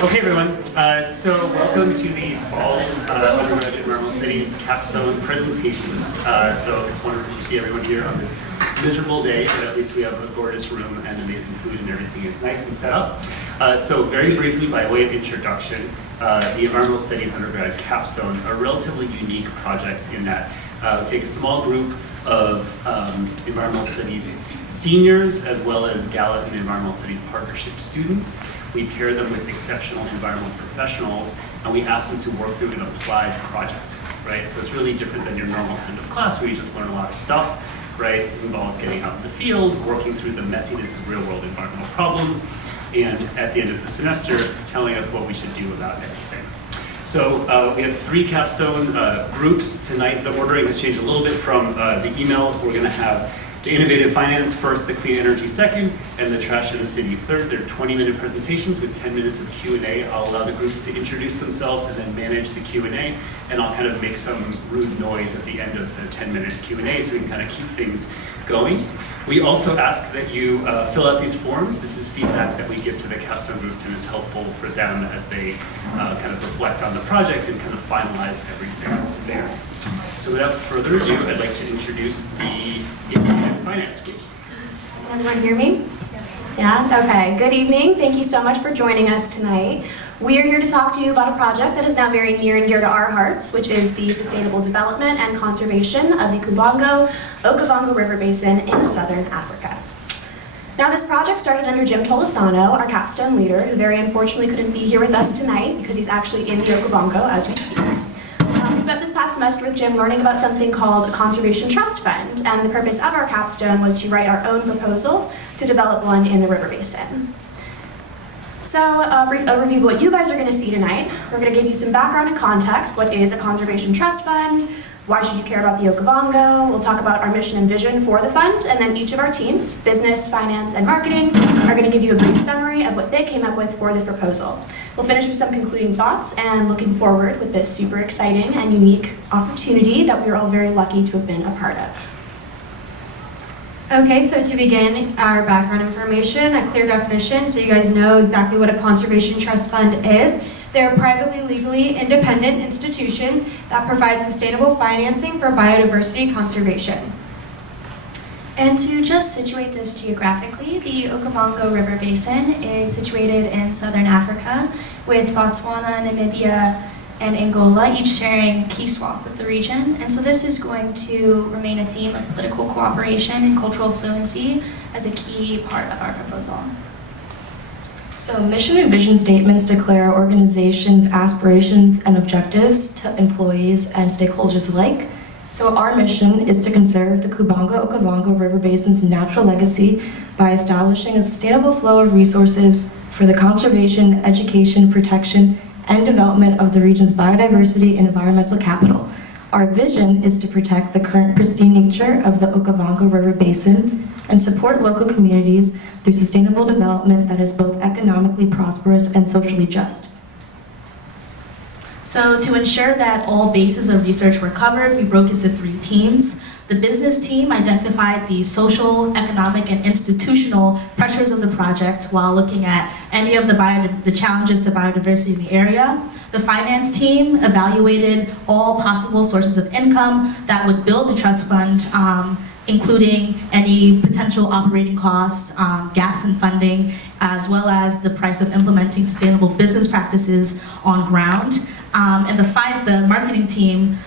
Okay, everyone. So welcome to the fall undergraduate environmental studies capstone presentations. So it's wonderful to see everyone here on this miserable day, but at least we have a gorgeous room and amazing food and everything is nice and set up. So very briefly, by way of introduction, the environmental studies undergrad capstones are relatively unique projects in that we take a small group of environmental studies seniors as well as Gallup and environmental studies partnership students. We pair them with exceptional environmental professionals, and we ask them to work through an applied project, right? So it's really different than your normal kind of class where you just learn a lot of stuff, right? It involves getting out in the field, working through the messiness of real-world environmental problems, and at the end of the semester, telling us what we should do about everything. So we have 3 capstone groups tonight. The ordering has changed a little bit from the email. We're going to have the innovative finance first, the clean energy second, and the trash in the city third. They're 20-minute presentations with 10 minutes of Q&A. I'll allow the groups to introduce themselves and then manage the Q&A, and I'll kind of make some rude noise at the end of the 10-minute Q&A so we can kind of keep things going. We also ask that you fill out these forms. This is feedback that we give to the capstone groups, and it's helpful for them as they kind of reflect on the project and kind of finalize everything there. So without further ado, I'd like to introduce the innovative finance group. Can everyone hear me? Yeah? Okay. Good evening. Thank you so much for joining us tonight. We are here to talk to you about a project that is now very near and dear to our hearts, which is the sustainable development and conservation of the Okavango River Basin in southern Africa. Now, this project started under Jim Tolosano, our capstone leader, who very unfortunately couldn't be here with us tonight because he's actually in the Okavango as we speak. We spent this past semester with Jim learning about something called a conservation trust fund, and the purpose of our capstone was to write our own proposal to develop one in the river basin. So a brief overview of what you guys are going to see tonight. We're going to give you some background and context. What is a conservation trust fund? Why should you care about the Okavango? We'll talk about our mission and vision for the fund, and then each of our teams, business, finance, and marketing, are going to give you a brief summary of what they came up with for this proposal. We'll finish with some concluding thoughts and looking forward with this super exciting and unique opportunity that we're all very lucky to have been a part of. Okay, so to begin, our background information, a clear definition, so you guys know exactly what a conservation trust fund is. They're privately, legally independent institutions that provide sustainable financing for biodiversity conservation. And to just situate this geographically, the Okavango River Basin is situated in southern Africa, with Botswana, Namibia, and Angola each sharing key swaths of the region. And so this is going to remain a theme of political cooperation and cultural fluency as a key part of our proposal. So mission and vision statements declare our organization's aspirations and objectives to employees and stakeholders alike. So our mission is to conserve the Okavango River Basin's natural legacy by establishing a sustainable flow of resources for the conservation, education, protection, and development of the region's biodiversity and environmental capital. Our vision is to protect the current pristine nature of the Okavango River Basin and support local communities through sustainable development that is both economically prosperous and socially just. So to ensure that all bases of research were covered, we broke into 3 teams. The business team identified the social, economic, and institutional pressures of the project while looking at any of the challenges to biodiversity in the area. The finance team evaluated all possible sources of income that would build the trust fund, including any potential operating costs, gaps in funding, as well as the price of implementing sustainable business practices on ground. And the marketing team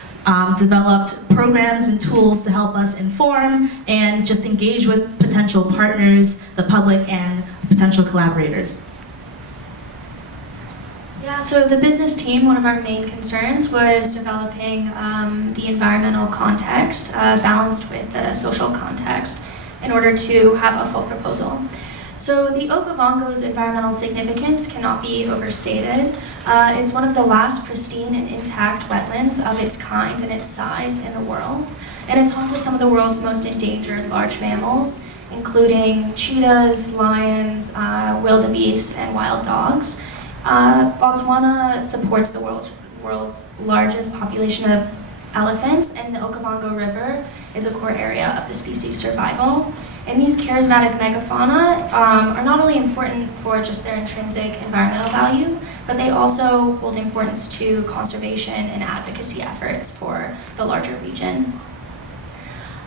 developed programs and tools to help us inform and just engage with potential partners, the public, and potential collaborators. Yeah, so the business team, one of our main concerns was developing the environmental context balanced with the social context in order to have a full proposal. So the Okavango's environmental significance cannot be overstated. It's one of the last pristine and intact wetlands of its kind and its size in the world. And it's home to some of the world's most endangered large mammals, including cheetahs, lions, wildebeest, and wild dogs. Botswana supports the world's largest population of elephants, and the Okavango River is a core area of the species' survival. And these charismatic megafauna are not only important for just their intrinsic environmental value, but they also hold importance to conservation and advocacy efforts for the larger region.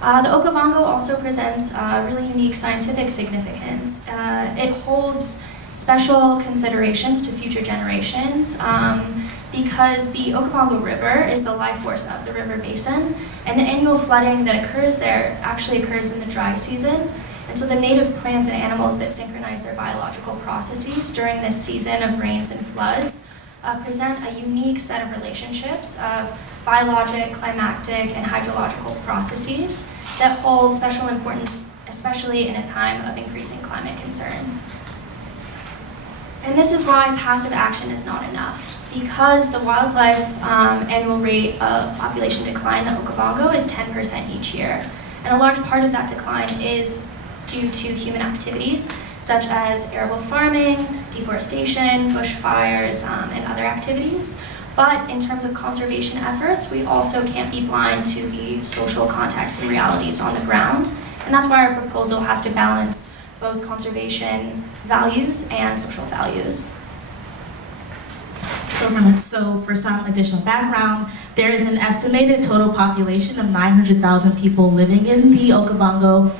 The Okavango also presents really unique scientific significance. It holds special considerations to future generations because the Okavango River is the life force of the river basin, and the annual flooding that occurs there actually occurs in the dry season. And so the native plants and animals that synchronize their biological processes during this season of rains and floods present a unique set of relationships of biologic, climactic, and hydrological processes that hold special importance, especially in a time of increasing climate concern. And this is why passive action is not enough. Because the wildlife annual rate of population decline in the Okavango is 10% each year. And a large part of that decline is due to human activities, such as arable farming, deforestation, bushfires, and other activities. But in terms of conservation efforts, we also can't be blind to the social context and realities on the ground. And that's why our proposal has to balance both conservation values and social values. So for some additional background, there is an estimated total population of 900,000 people living in the Okavango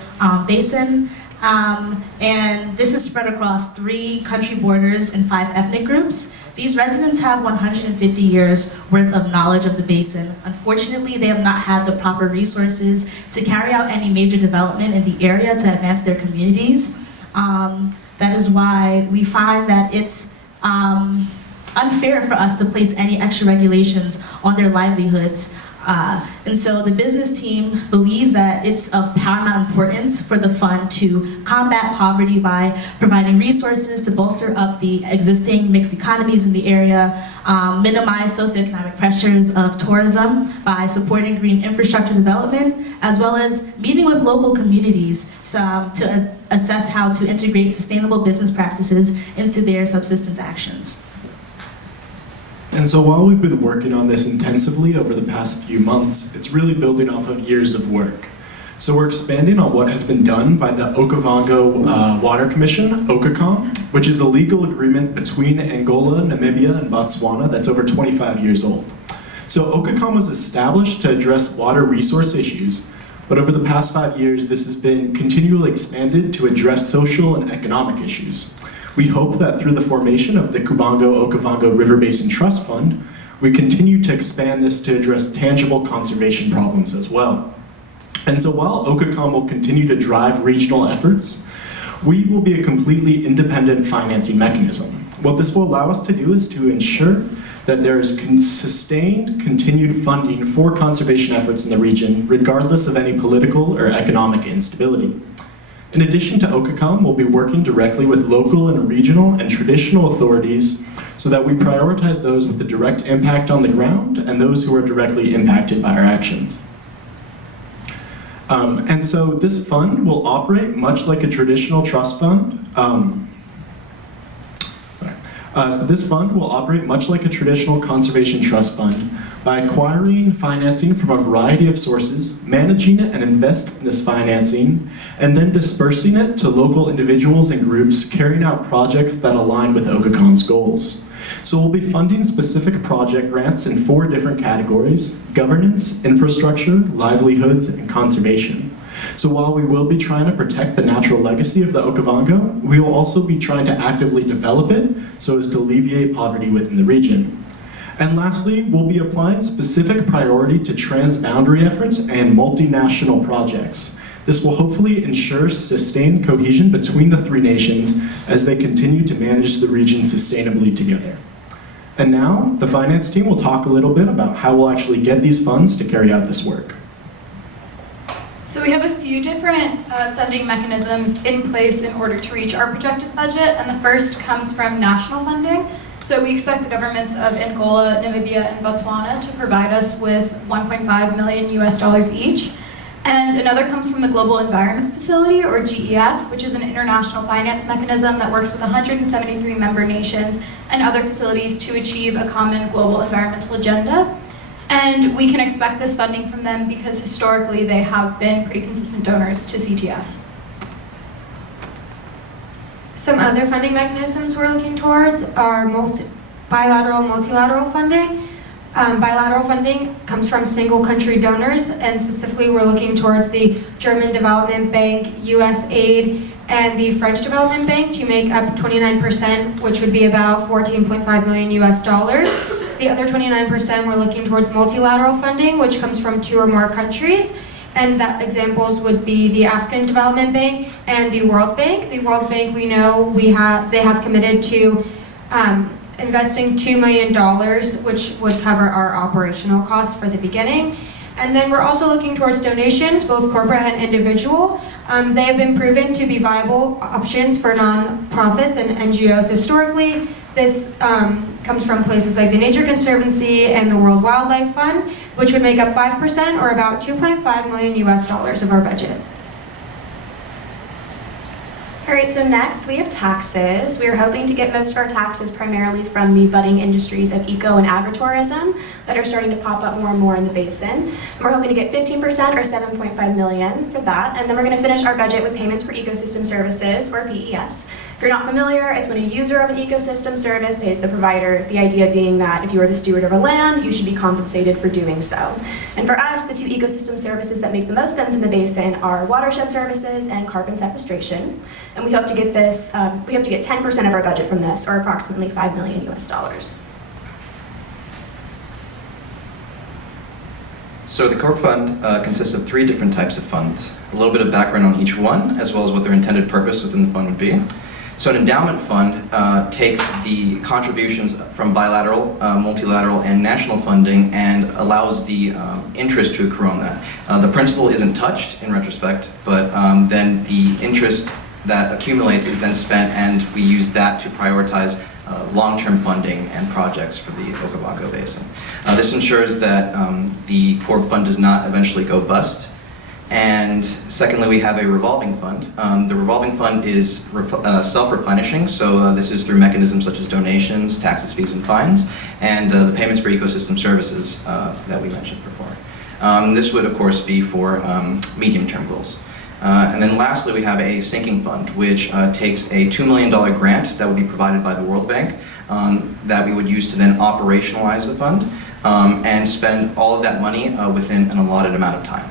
Basin. And this is spread across 3 country borders and 5 ethnic groups. These residents have 150 years worth of knowledge of the basin. Unfortunately, they have not had the proper resources to carry out any major development in the area to advance their communities. That is why we find that it's unfair for us to place any extra regulations on their livelihoods. And so the business team believes that it's of paramount importance for the fund to combat poverty by providing resources to bolster up the existing mixed economies in the area, minimize socioeconomic pressures of tourism by supporting green infrastructure development, as well as meeting with local communities to assess how to integrate sustainable business practices into their subsistence actions. And so while we've been working on this intensively over the past few months, it's really building off of years of work. So we're expanding on what has been done by the Okavango Water Commission, OKACOM, which is a legal agreement between Angola, Namibia, and Botswana that's over 25 years old. So OKACOM was established to address water resource issues, but over the past 5 years, this has been continually expanded to address social and economic issues. We hope that through the formation of the Okavango River Basin Trust Fund, we continue to expand this to address tangible conservation problems as well. And so while OKACOM will continue to drive regional efforts, we will be a completely independent financing mechanism. What this will allow us to do is to ensure that there is sustained, continued funding for conservation efforts in the region, regardless of any political or economic instability. In addition to OKACOM, we'll be working directly with local and regional and traditional authorities so that we prioritize those with a direct impact on the ground and those who are directly impacted by our actions. And so this fund will operate much like a traditional trust fund. So this fund will operate much like a traditional conservation trust fund by acquiring financing from a variety of sources, managing it and invest in this financing, and then dispersing it to local individuals and groups carrying out projects that align with OKACOM's goals. So we'll be funding specific project grants in 4 different categories: governance, infrastructure, livelihoods, and conservation. So while we will be trying to protect the natural legacy of the Okavango, we will also be trying to actively develop it so as to alleviate poverty within the region. And lastly, we'll be applying specific priority to transboundary efforts and multinational projects. This will hopefully ensure sustained cohesion between the 3 nations as they continue to manage the region sustainably together. And now, the finance team will talk a little bit about how we'll actually get these funds to carry out this work. So we have a few different funding mechanisms in place in order to reach our projected budget, and the first comes from national funding. So we expect the governments of Angola, Namibia, and Botswana to provide us with $1.5 million US each. And another comes from the Global Environment Facility, or GEF, which is an international finance mechanism that works with 173 member nations and other facilities to achieve a common global environmental agenda. And we can expect this funding from them because historically they have been pretty consistent donors to CTFs. Some other funding mechanisms we're looking towards are bilateral, multilateral funding. Bilateral funding comes from single country donors, and specifically we're looking towards the German Development Bank, USAID, and the French Development Bank to make up 29%, which would be about $14.5 million US dollars. The other 29% we're looking towards multilateral funding, which comes from 2 or more countries. And that examples would be the African Development Bank and the World Bank. The World Bank, we know they have committed to investing $2 million, which would cover our operational costs for the beginning. And then we're also looking towards donations, both corporate and individual. They have been proven to be viable options for nonprofits and NGOs historically. This comes from places like the Nature Conservancy and the World Wildlife Fund, which would make up 5% or about $2.5 million US dollars of our budget. All right, so next we have taxes. We are hoping to get most of our taxes primarily from the budding industries of eco and agritourism that are starting to pop up more and more in the basin. And we're hoping to get 15% or $7.5 million for that. And then we're going to finish our budget with payments for ecosystem services, or PES. If you're not familiar, it's when a user of an ecosystem service pays the provider, the idea being that if you are the steward of a land, you should be compensated for doing so. And for us, the 2 ecosystem services that make the most sense in the basin are watershed services and carbon sequestration. And we hope to get this, we hope to get 10% of our budget from this, or approximately $5 million US dollars. So the Corp Fund consists of 3 different types of funds. A little bit of background on each one, as well as what their intended purpose within the fund would be. So an endowment fund takes the contributions from bilateral, multilateral, and national funding and allows the interest to accrue on that. The principal isn't touched in retrospect, but then the interest that accumulates is then spent, and we use that to prioritize long-term funding and projects for the Okavango Basin. This ensures that the Corp Fund does not eventually go bust. And secondly, we have a revolving fund. The revolving fund is self-replenishing, so this is through mechanisms such as donations, taxes, fees, and fines, and the payments for ecosystem services that we mentioned before. This would, of course, be for medium-term goals. And then lastly, we have a sinking fund, which takes a $2 million grant that would be provided by the World Bank that we would use to then operationalize the fund and spend all of that money within an allotted amount of time.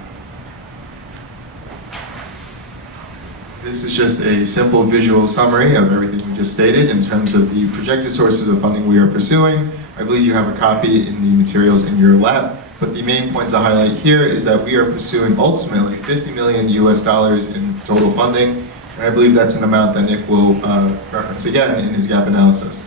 This is just a simple visual summary of everything we just stated in terms of the projected sources of funding we are pursuing. I believe you have a copy in the materials in your lab, but the main point to highlight here is that we are pursuing ultimately $50 million US dollars in total funding, and I believe that's an amount that Nick will reference again in his gap analysis.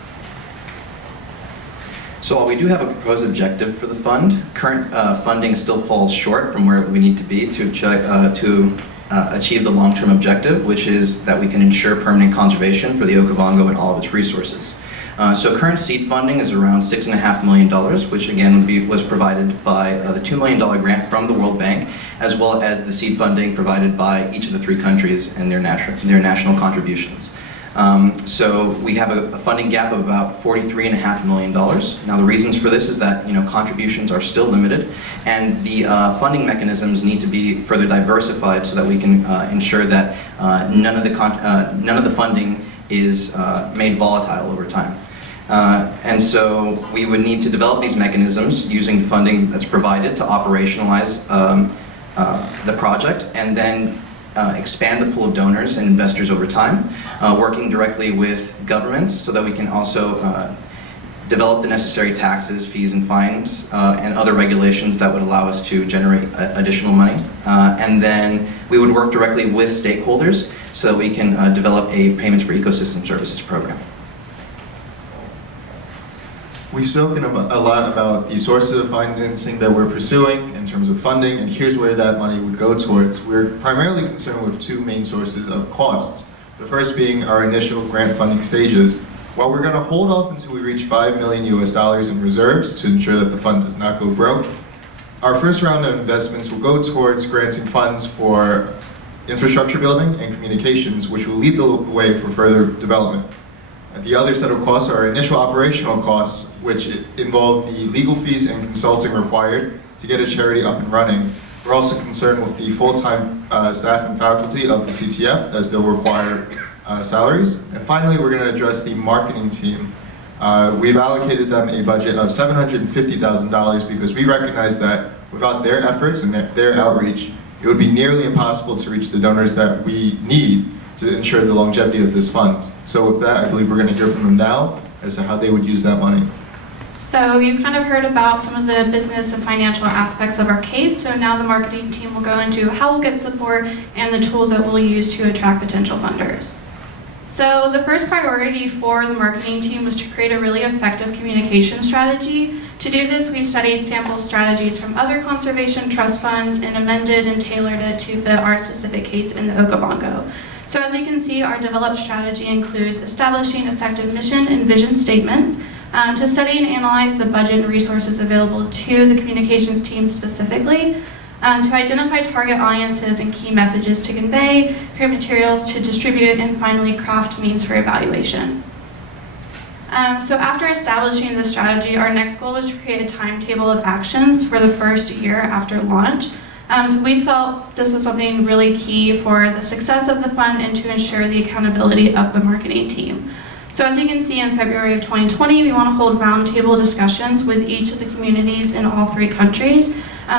So while we do have a proposed objective for the fund, current funding still falls short from where we need to be to achieve the long-term objective, which is that we can ensure permanent conservation for the Okavango and all of its resources. So current seed funding is around $6.5 million, which again was provided by the $2 million grant from the World Bank, as well as the seed funding provided by each of the 3 countries and their national contributions. So we have a funding gap of about $43.5 million. Now the reasons for this is that contributions are still limited, and the funding mechanisms need to be further diversified so that we can ensure that none of the funding is made volatile over time. And so we would need to develop these mechanisms using funding that's provided to operationalize the project, and then expand the pool of donors and investors over time, working directly with governments so that we can also develop the necessary taxes, fees, and fines, and other regulations that would allow us to generate additional money. And then we would work directly with stakeholders so that we can develop a payments for ecosystem services program. We've spoken a lot about the sources of financing that we're pursuing in terms of funding, and here's where that money would go towards. We're primarily concerned with 2 main sources of costs. The first being our initial grant funding stages. While we're going to hold off until we reach $5 million US dollars in reserves to ensure that the fund does not go broke, our first round of investments will go towards granting funds for infrastructure building and communications, which will lead the way for further development. The other set of costs are initial operational costs, which involve the legal fees and consulting required to get a charity up and running. We're also concerned with the full-time staff and faculty of the CTF, as they'll require salaries. And finally, we're going to address the marketing team. We've allocated them a budget of $750,000 because we recognize that without their efforts and their outreach, it would be nearly impossible to reach the donors that we need to ensure the longevity of this fund. So with that, I believe we're going to hear from them now as to how they would use that money. So you've kind of heard about some of the business and financial aspects of our case, so now the marketing team will go into how we'll get support and the tools that we'll use to attract potential funders. So the first priority for the marketing team was to create a really effective communication strategy. To do this, we studied sample strategies from other conservation trust funds and amended and tailored it to fit our specific case in the Okavango. So as you can see, our developed strategy includes establishing effective mission and vision statements, to study and analyze the budget and resources available to the communications team specifically, to identify target audiences and key messages to convey, create materials to distribute, and finally craft means for evaluation. So after establishing the strategy, our next goal was to create a timetable of actions for the first year after launch. So we felt this was something really key for the success of the fund and to ensure the accountability of the marketing team. So as you can see, in February of 2020, we want to hold roundtable discussions with each of the communities in all 3 countries.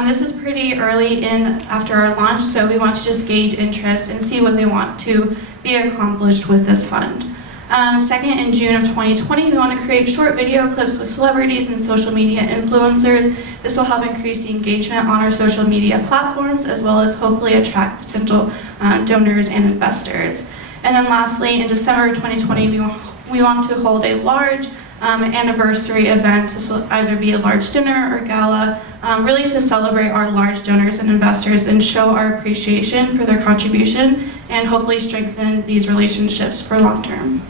This is pretty early in after our launch, so we want to just gauge interest and see what they want to be accomplished with this fund. Second, in June of 2020, we want to create short video clips with celebrities and social media influencers. This will help increase the engagement on our social media platforms, as well as hopefully attract potential donors and investors. And then lastly, in December of 2020, we want to hold a large anniversary event. This will either be a large dinner or gala, really to celebrate our large donors and investors and show our appreciation for their contribution and hopefully strengthen these relationships for long term.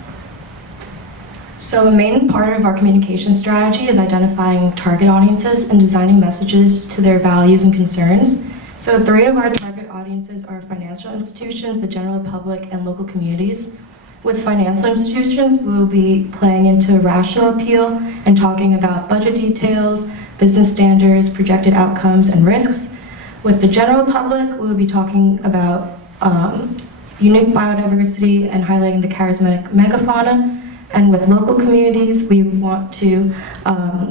So a main part of our communication strategy is identifying target audiences and designing messages to their values and concerns. So 3 of our target audiences are financial institutions, the general public, and local communities. With financial institutions, we will be playing into rational appeal and talking about budget details, business standards, projected outcomes, and risks. With the general public, we will be talking about unique biodiversity and highlighting the charismatic megafauna. And with local communities, we want to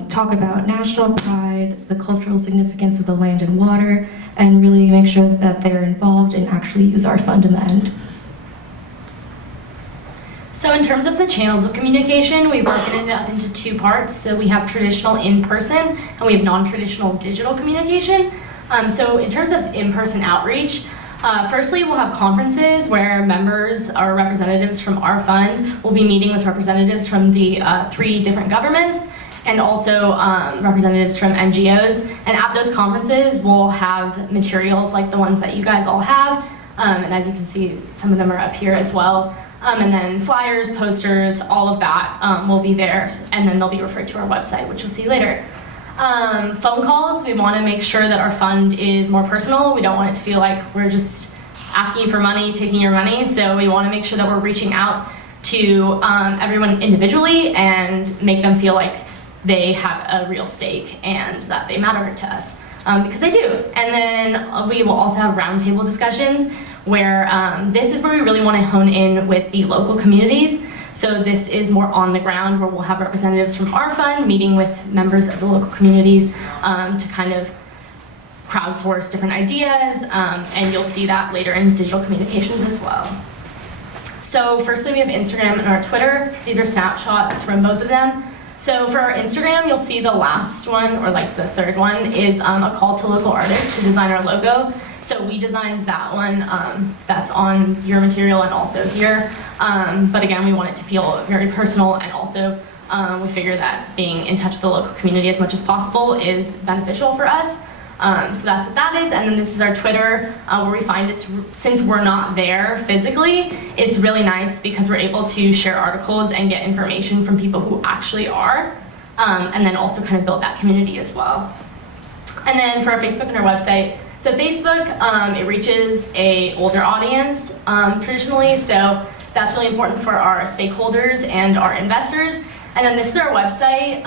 talk about national pride, the cultural significance of the land and water, and really make sure that they're involved and actually use our fund in the end. So in terms of the channels of communication, we've broken it up into 2 parts. So we have traditional in-person and we have non-traditional digital communication. So in terms of in-person outreach, firstly, we'll have conferences where members or representatives from our fund will be meeting with representatives from the 3 different governments and also representatives from NGOs. And at those conferences, we'll have materials like the ones that you guys all have. And as you can see, some of them are up here as well. And then flyers, posters, all of that will be there, and then they'll be referred to our website, which you'll see later. Phone calls, we want to make sure that our fund is more personal. We don't want it to feel like we're just asking you for money, taking your money, so we want to make sure that we're reaching out to everyone individually and make them feel like they have a real stake and that they matter to us, because they do. And then we will also have roundtable discussions where this is where we really want to hone in with the local communities. So this is more on the ground where we'll have representatives from our fund meeting with members of the local communities to kind of crowdsource different ideas, and you'll see that later in digital communications as well. So firstly, we have Instagram and our Twitter. These are snapshots from both of them. So for our Instagram, you'll see the last one, or like the 3rd one, is a call to local artists to design our logo. So we designed that one, that's on your material and also here. But again, we want it to feel very personal, and also we figure that being in touch with the local community as much as possible is beneficial for us. So that's what that is. And then this is our Twitter, where we find it's, since we're not there physically, it's really nice because we're able to share articles and get information from people who actually are, and then also kind of build that community as well. And then for our Facebook and our website, so Facebook, it reaches a older audience traditionally, so that's really important for our stakeholders and our investors. And then this is our website,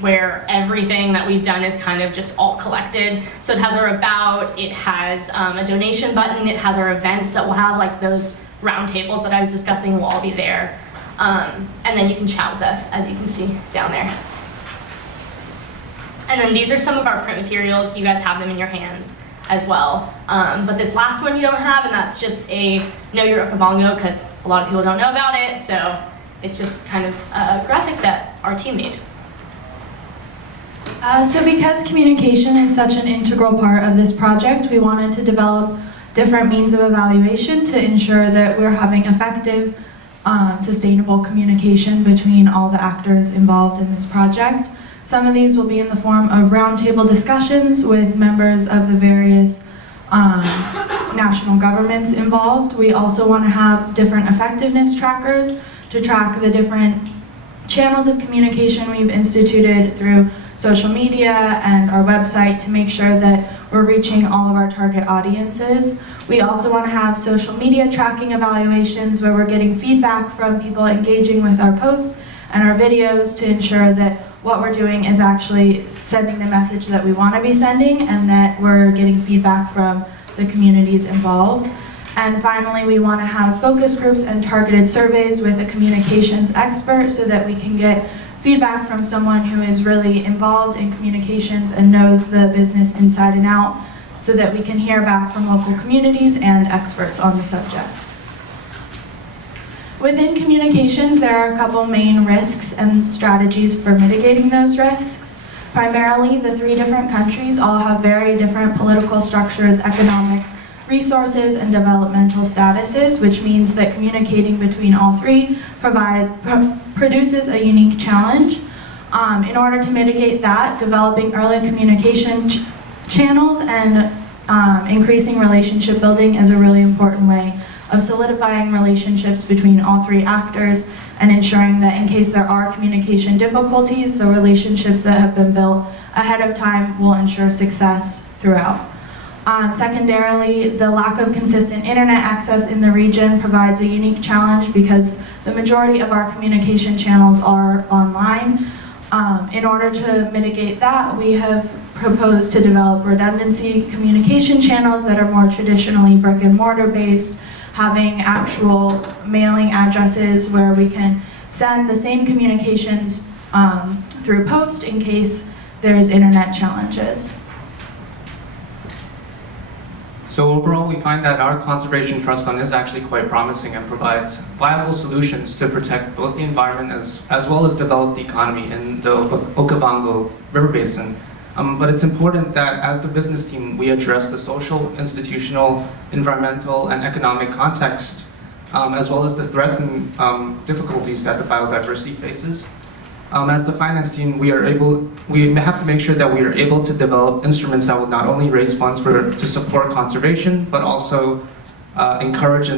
where everything that we've done is kind of just all collected. So it has our about, it has a donation button, it has our events that will have like those round tables that I was discussing will all be there. And then you can chat with us, as you can see down there. And then these are some of our print materials. You guys have them in your hands as well. But this last one you don't have, and that's just a Know Your Okavango, because a lot of people don't know about it, so it's just kind of a graphic that our team made. So because communication is such an integral part of this project, we wanted to develop different means of evaluation to ensure that we're having effective, sustainable communication between all the actors involved in this project. Some of these will be in the form of roundtable discussions with members of the various national governments involved. We also want to have different effectiveness trackers to track the different channels of communication we've instituted through social media and our website to make sure that we're reaching all of our target audiences. We also want to have social media tracking evaluations where we're getting feedback from people engaging with our posts and our videos to ensure that what we're doing is actually sending the message that we want to be sending and that we're getting feedback from the communities involved. And finally, we want to have focus groups and targeted surveys with a communications expert so that we can get feedback from someone who is really involved in communications and knows the business inside and out so that we can hear back from local communities and experts on the subject. Within communications, there are a couple main risks and strategies for mitigating those risks. Primarily, the 3 different countries all have very different political structures, economic resources, and developmental statuses, which means that communicating between all 3 produces a unique challenge. In order to mitigate that, developing early communication channels and increasing relationship building is a really important way of solidifying relationships between all 3 actors and ensuring that in case there are communication difficulties, the relationships that have been built ahead of time will ensure success throughout. Secondarily, the lack of consistent internet access in the region provides a unique challenge because the majority of our communication channels are online. In order to mitigate that, we have proposed to develop redundancy communication channels that are more traditionally brick and mortar based, having actual mailing addresses where we can send the same communications through post in case there's internet challenges. So overall, we find that our Conservation Trust Fund is actually quite promising and provides viable solutions to protect both the environment as well as develop the economy in the Okavango River Basin. But it's important that as the business team, we address the social, institutional, environmental, and economic context, as well as the threats and difficulties that the biodiversity faces. As the finance team, we have to make sure that we are able to develop instruments that will not only raise funds to support conservation, but also encourage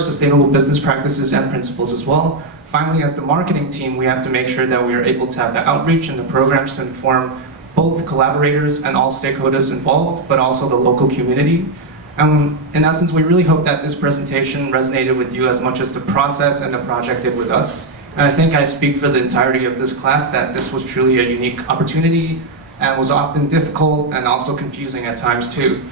sustainable business practices and principles as well. Finally, as the marketing team, we have to make sure that we are able to have the outreach and the programs to inform both collaborators and all stakeholders involved, but also the local community. In essence, we really hope that this presentation resonated with you as much as the process and the project did with us. And I think I speak for the entirety of this class that this was truly a unique opportunity and was often difficult and also confusing at times too.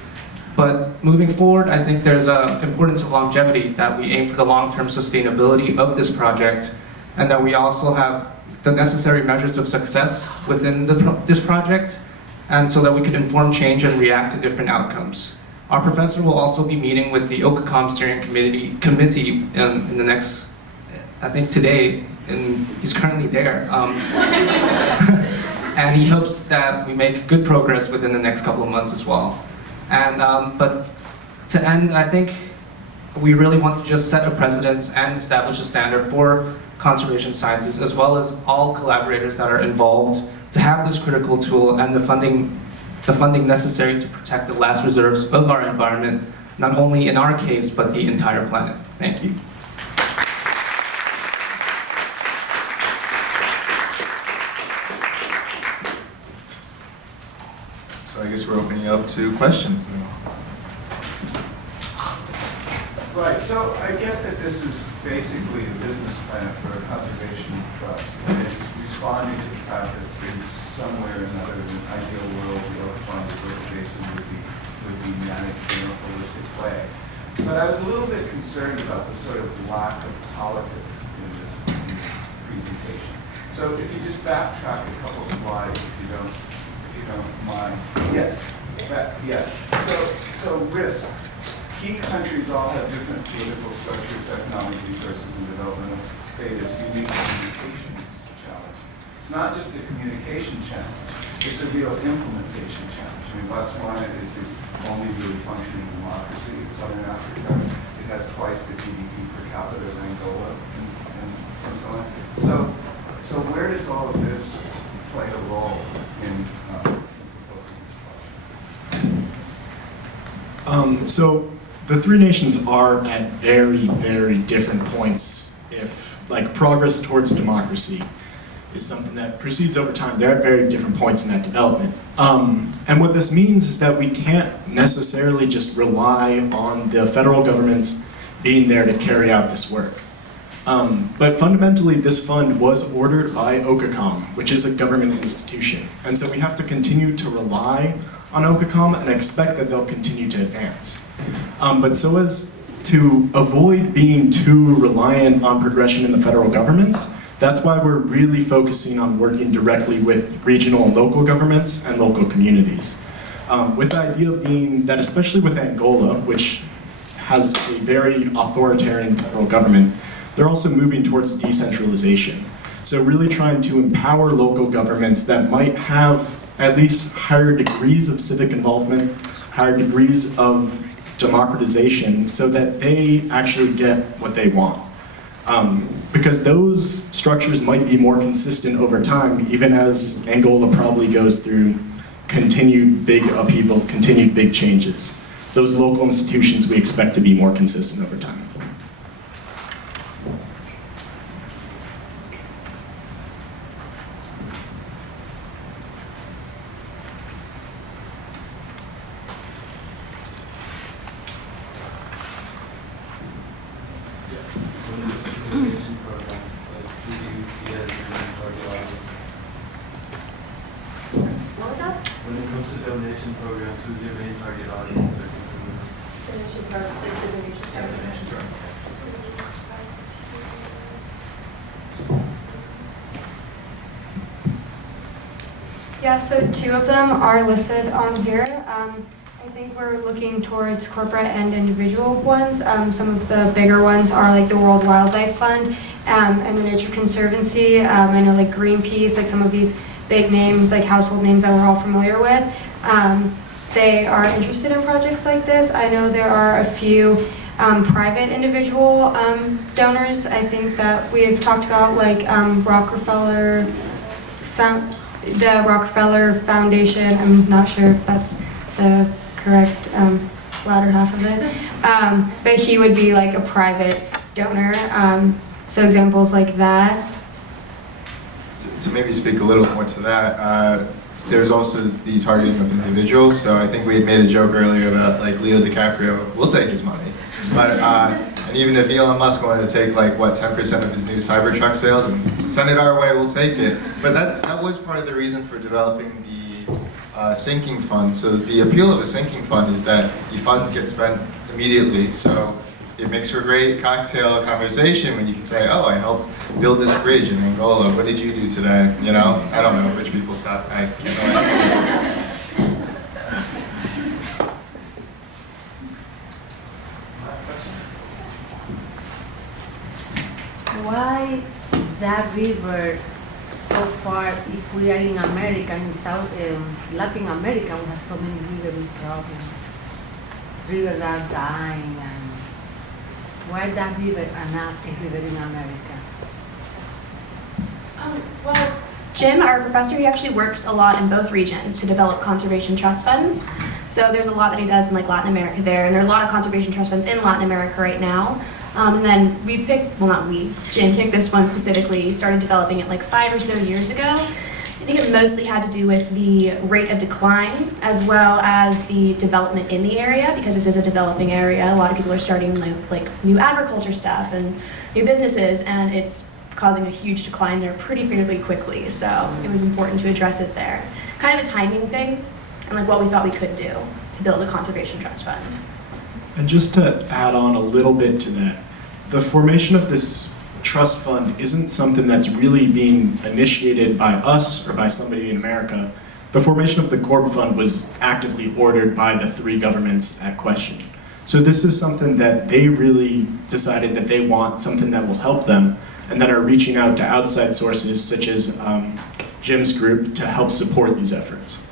But moving forward, I think there's an importance of longevity, that we aim for the long-term sustainability of this project, and that we also have the necessary measures of success within this project, and so that we can inform change and react to different outcomes. Our professor will also be meeting with the OCACOM steering committee in the next, I think today, and he's currently there. And he hopes that we make good progress within the next couple of months as well. And but to end, I think we really want to just set a precedence and establish a standard for conservation sciences, as well as all collaborators that are involved, to have this critical tool and the funding necessary to protect the last reserves of our environment, not only in our case, but the entire planet. Thank you. So I guess we're opening up to questions now. Right, so I get that this is basically the business plan for a conservation trust, and it's responding to the fact that it's somewhere or another in an ideal world, the Okavango River Basin would be managed in a holistic way. But I was a little bit concerned about the sort of lack of politics in this presentation. So if you just backtrack a couple slides, if you don't mind. Yes. Yeah. So risks. Key countries all have different political structures, economic resources, and developmental status. Unique communication is the challenge. It's not just a communication challenge. It's a real implementation challenge. I mean, Botswana is the only really functioning democracy in Southern Africa. It has twice the GDP per capita of Angola and so on. So where does all of this play a role in proposing this project? So the three nations are at very, very different points. If like progress towards democracy is something that proceeds over time, they're at very different points in that development. And what this means is that we can't necessarily just rely on the federal governments being there to carry out this work. But fundamentally, this fund was ordered by Okacom, which is a government institution. And so we have to continue to rely on Okacom and expect that they'll continue to advance. But so as to avoid being too reliant on progression in the federal governments, that's why we're really focusing on working directly with regional and local governments and local communities. With the idea being that, especially with Angola, which has a very authoritarian federal government, they're also moving towards decentralization. So really trying to empower local governments that might have at least higher degrees of civic involvement, higher degrees of democratization, so that they actually get what they want. Because those structures might be more consistent over time, even as Angola probably goes through continued big upheaval, continued big changes. Those local institutions we expect to be more consistent over time. Yeah, so two of them are listed on here. I think we're looking towards corporate and individual ones. Some of the bigger ones are like the World Wildlife Fund and the Nature Conservancy. I know like Greenpeace, like some of these big names, like household names that we're all familiar with. They are interested in projects like this. I know there are a few private individual donors. I think that we've talked about like the Rockefeller Foundation. I'm not sure if that's the correct latter half of it, but he would be like a private donor. So examples like that. To maybe speak a little more to that, there's also the targeting of individuals. So I think we had made a joke earlier about like Leo DiCaprio, we'll take his money. But and even if Elon Musk wanted to take like what 10% of his new Cybertruck sales and send it our way, we'll take it. But that was part of the reason for developing the sinking fund. So the appeal of a sinking fund is that the funds get spent immediately. So it makes for a great cocktail conversation when you can say, oh, I helped build this bridge in Angola. What did you do today? You know, I don't know, rich people stuff. I can't know. Why that river so far, if we are in America, in South Latin America, we have so many river problems. Rivers are dying, and why that river and not a river in America? Well, Jim, our professor, he actually works a lot in both regions to develop conservation trust funds. So there's a lot that he does in like Latin America there, and there are a lot of conservation trust funds in Latin America right now. And then we picked, well not we, Jim picked this one specifically, started developing it like 5 or so years ago. I think it mostly had to do with the rate of decline as well as the development in the area, because this is a developing area. A lot of people are starting like new agriculture stuff and new businesses, and it's causing a huge decline there pretty fairly quickly. So it was important to address it there. Kind of a timing thing, and like what we thought we could do to build a conservation trust fund. And just to add on a little bit to that, the formation of this trust fund isn't something that's really being initiated by us or by somebody in America. The formation of the Corp Fund was actively ordered by the three governments at question. So this is something that they really decided that they want, something that will help them, and that are reaching out to outside sources such as Jim's group to help support these efforts.